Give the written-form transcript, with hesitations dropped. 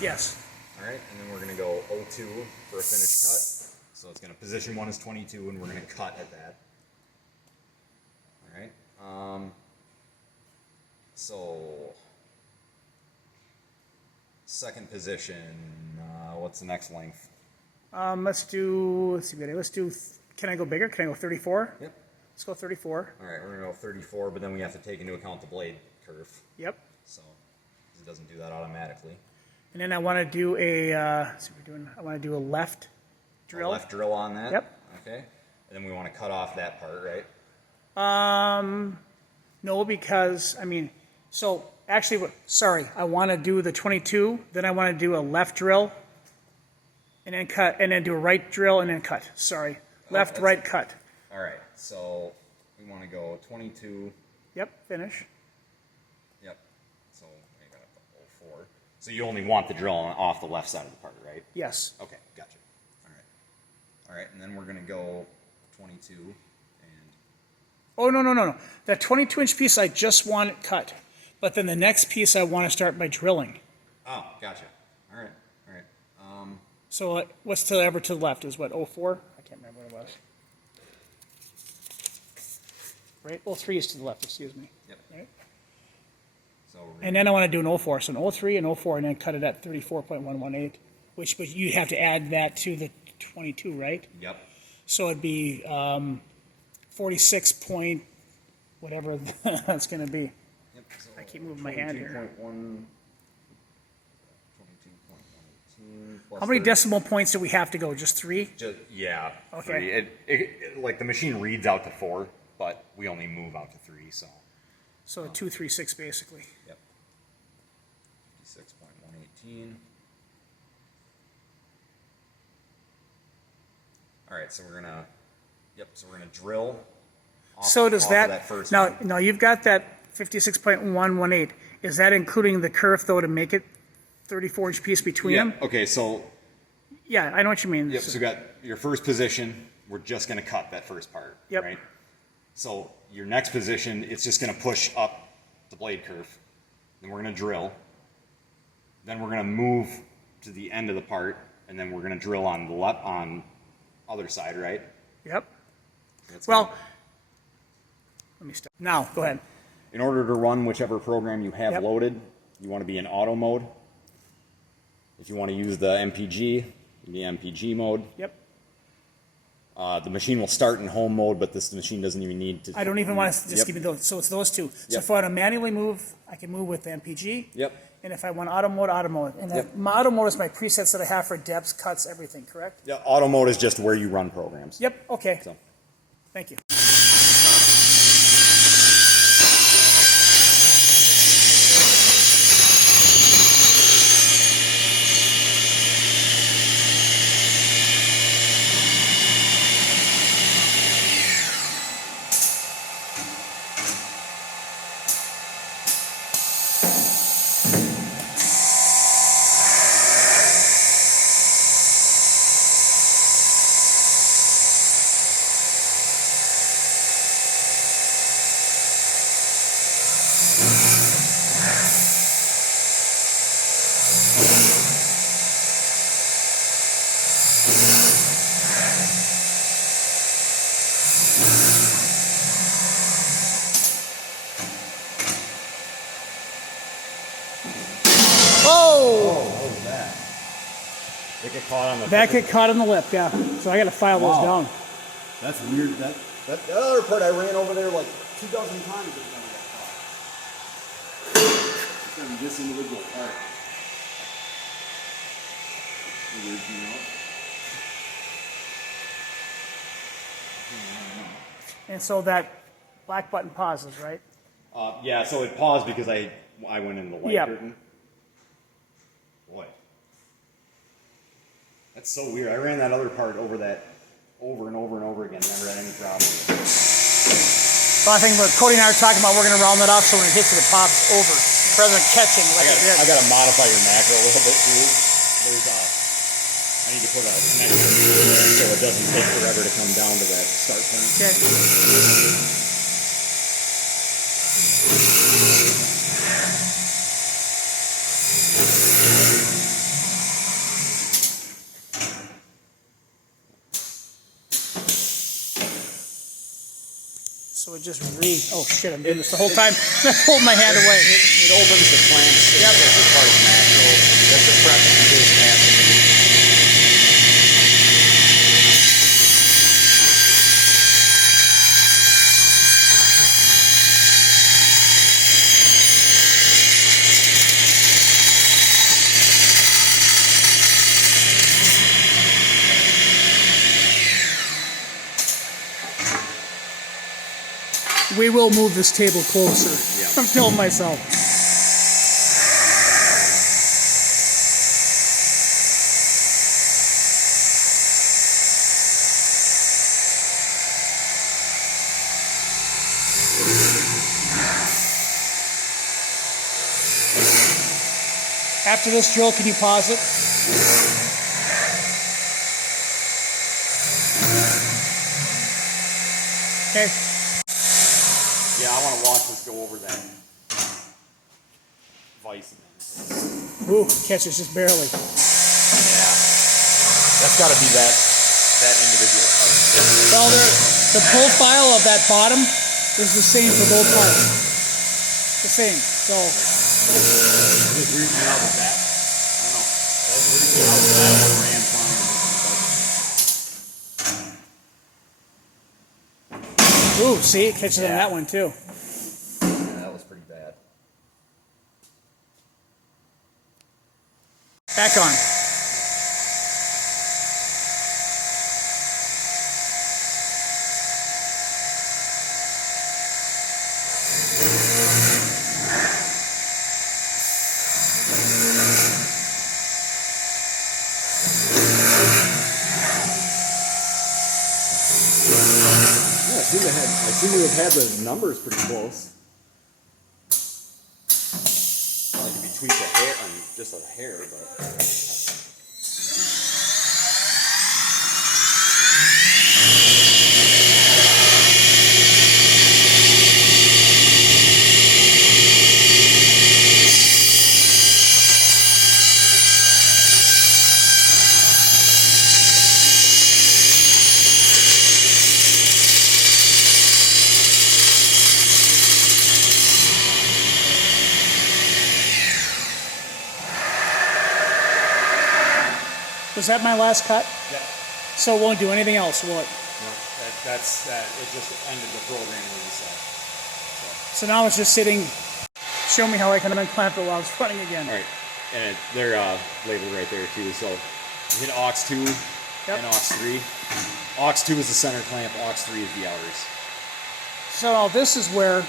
Yes. All right, and then we're going to go 02 for a finish cut. So it's going to position 1 is 22, and we're going to cut at that. All right. So second position. What's the next length? Let's do. Can I go bigger? Can I go 34? Yep. Let's go 34. All right, we're going to go 34, but then we have to take into account the blade curve. Yep. So it doesn't do that automatically. And then I want to do a. I want to do a left drill. A left drill on that. Yep. Okay. And then we want to cut off that part, right? No, because so actually, sorry, I want to do the 22. Then I want to do a left drill, and then cut, and then do a right drill, and then cut. Sorry, left, right, cut. All right. So we want to go 22. Yep. Finish. Yep. So I got up to 04. So you only want the drill off the left side of the part, right? Yes. Okay. Gotcha. All right. All right. And then we're gonna go 22. Oh, no. That 22-inch piece, I just want it cut. But then the next piece, I want to start by drilling. Oh, gotcha. All right. So what's to the left is what, 04? I can't remember what it was. Right? 03 is to the left, excuse me. Yep. Right? So and then I want to do an 04. So an 03 and 04, and then cut it at 34.118, but you have to add that to the 22, right? Yep. So it'd be 46 point, whatever that's going to be. Yep. So I keep moving my hand here. 22.118 plus How many 30. decimal points do we have to go? Just 3? Yeah. Okay. 3. It like the machine reads out to 4, but we only move out to 3. So 236 basically. Yep. 56.118. All right. So we're gonna. Yep. So we're gonna drill. So does off that, of that first now? one. Now you've got that 56.118. Is that including the kerf though to make it 34-inch piece between them? Okay. So. Yeah, I know what you mean. Yep. So you got your first position. We're just gonna cut that first part. Yep. Right. So your next position, it's just gonna push up the blade curve. Then we're gonna drill. Then we're gonna move to the end of the part, and then we're gonna drill on the left on other side, right? Yep. That's Well, good. let me stop. Now, go ahead. In order to run whichever program you have Yep. loaded, you want to be in auto mode. If you want to use the MPG, the MPG mode. Yep. The machine will start in home mode, but this machine doesn't even need to. I don't even want to just Yep. give you those. So it's those two. So Yep. if I want to manually move, I can move with the MPG. Yep. And if I want auto mode, auto mode. And Yep. my auto mode is my presets that I have for depths, cuts, everything, correct? Yeah, auto mode is just where you run programs. Yep. Okay. So. Thank you. They get caught on the. That get caught in the lip, yeah. So I got to file those down. That's weird. That the other part I ran over there like 2 dozen times. It's gonna be this individual part. Weird, you know? And so that black button pauses, right? Yeah. So it paused because I went in the light Yep. curtain. Boy, that's so weird. I ran that other part over and over and over again. Never had any problem. So I think what Cody and I are talking about, we're going to round that off so when it hits it, it pops over rather than catching like it did. I got to modify your macro a little bit too. I need to put a connection there so it doesn't take forever to come down to that start point. Okay. So it just oh shit, I'm doing this the whole time. I pulled my hand away. It opens the clamps. Yep. As part of natural. That's the prep this has to do. We will move this table closer. Yeah. I'm telling myself. After this drill, can you pause it? Okay. Yeah, I want to watch this go over that vise again. Ooh, catches just barely. Yeah. That's got to be that individual part. Well, the profile of that bottom is the same for both parts. The same. So. Just weirded me out with that. I don't know. That weirded me out with that one ran fine. Ooh, see, it catches on that one too. Yeah, that was pretty bad. Back on. I seem to have had the numbers pretty close. Probably could be tweaked a hair, just a hair, but. Was that my last cut? Yeah. So it won't do anything else, will it? No, that's that. It just ended the program reset. So now it's just sitting. Show me how I can unclamp it while it's running again. All right, and they're labeled right there too. So you hit aux 2 and aux 3. Aux 2 is the center clamp. Aux 3 is the outers. So now this is where